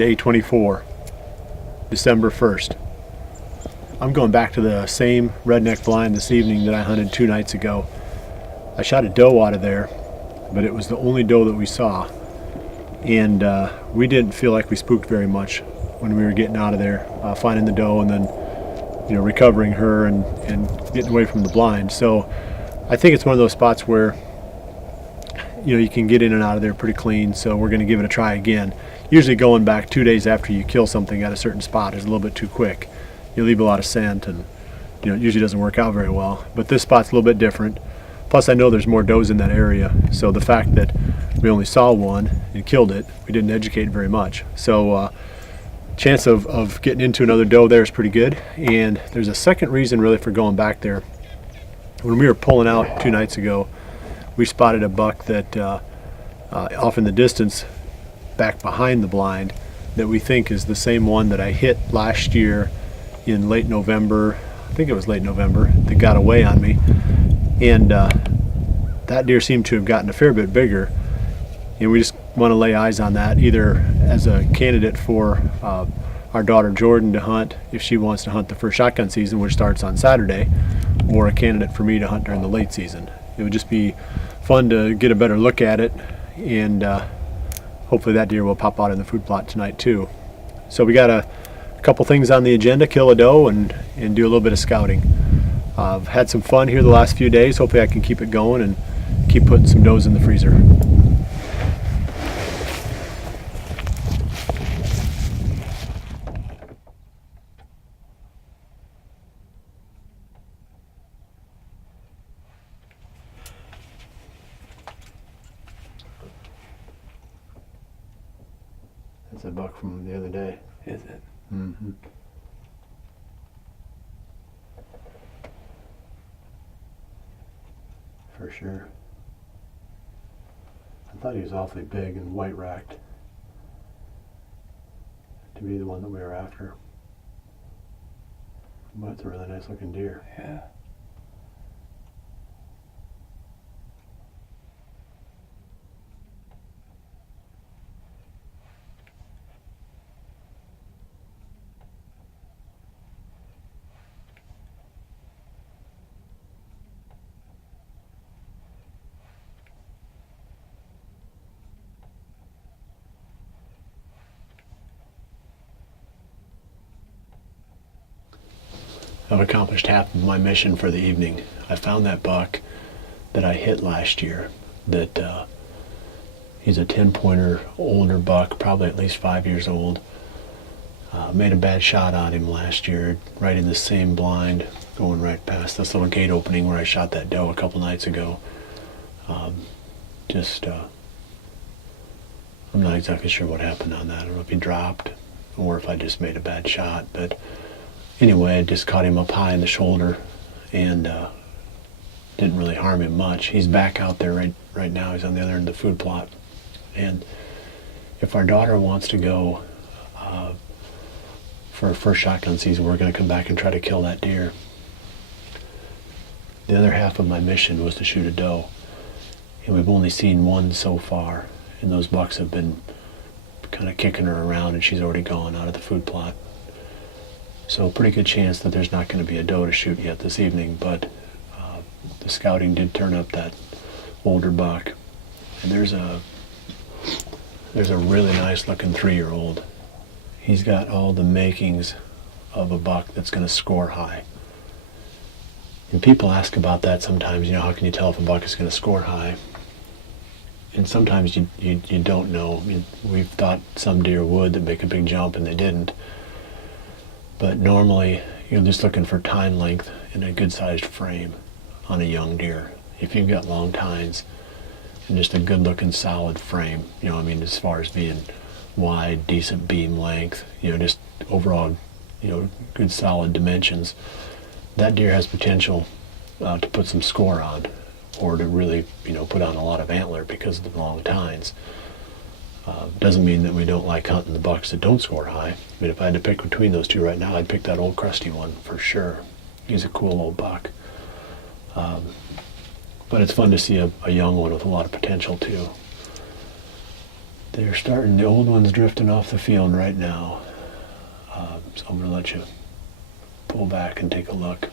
day 24, December 1st. I'm going back to the same Redneck Blind this evening that I hunted 2 nights ago. I shot a doe out of there, but it was the only doe that we saw. And we didn't feel like we spooked very much when we were getting out of there, finding the doe and then recovering her and getting away from the blind. So I think it's one of those spots where you can get in and out of there pretty clean, so we're going to give it a try again. Usually going back 2 days after you kill something at a certain spot is a little bit too quick. You leave a lot of scent, and it usually doesn't work out very well. But this spot's a little bit different. Plus I know there's more does in that area, so the fact that we only saw one and killed it, we didn't educate very much. So chance of getting into another doe there is pretty good. And there's a second reason really for going back there. When we were pulling out 2 nights ago, we spotted a buck that off in the distance back behind the blind that we think is the same one that I hit last year in late November. I think it was late November that got away on me. And that deer seemed to have gotten a fair bit bigger, and we just want to lay eyes on that, either as a candidate for our daughter Jordan to hunt if she wants to hunt the first shotgun season, which starts on Saturday, or a candidate for me to hunt during the late season. It would just be fun to get a better look at it, and hopefully that deer will pop out in the food plot tonight too. So we got a couple things on the agenda: kill a doe and do a little bit of scouting. I've had some fun here the last few days. Hopefully I can keep it going and keep putting some does in the freezer. That's a buck from the other day. Is it? Mm-hmm. For sure. I thought he was awfully big and white racked to be the one that we were after. But it's a really nice looking deer. Yeah. I've accomplished half of my mission for the evening. I found that buck that I hit last year. That he's a 10-pointer, older buck, probably at least 5 years old. Made a bad shot on him last year, right in the same blind, going right past this little gate opening where I shot that doe a couple nights ago. I'm not exactly sure what happened on that. I don't know if he dropped or if I just made a bad shot, but anyway, I just caught him up high in the shoulder and didn't really harm him much. He's back out there right now. He's on the other end of the food plot. And if our daughter wants to go for her first shotgun season, we're going to come back and try to kill that deer. The other half of my mission was to shoot a doe. And we've only seen one so far. And those bucks have been kind of kicking her around, and she's already gone out of the food plot. So pretty good chance that there's not going to be a doe to shoot yet this evening, but the scouting did turn up that older buck. And there's a really nice looking 3-year-old. He's got all the makings of a buck that's going to score high. And people ask about that sometimes, how can you tell if a buck is going to score high? And sometimes you don't know. I mean, we've thought some deer would that make a big jump, and they didn't. But normally, you're just looking for tine length and a good-sized frame on a young deer. If you've got long tines and just a good-looking, solid frame, as far as being wide, decent beam length, just overall, good, solid dimensions, that deer has potential to put some score on, or to really, put on a lot of antler because of the long tines. Doesn't mean that we don't like hunting the bucks that don't score high. I mean, if I had to pick between those two right now, I'd pick that old crusty one for sure. He's a cool old buck. But it's fun to see a young one with a lot of potential too. They're starting, the old one's drifting off the field right now. So I'm going to let you pull back and take a look.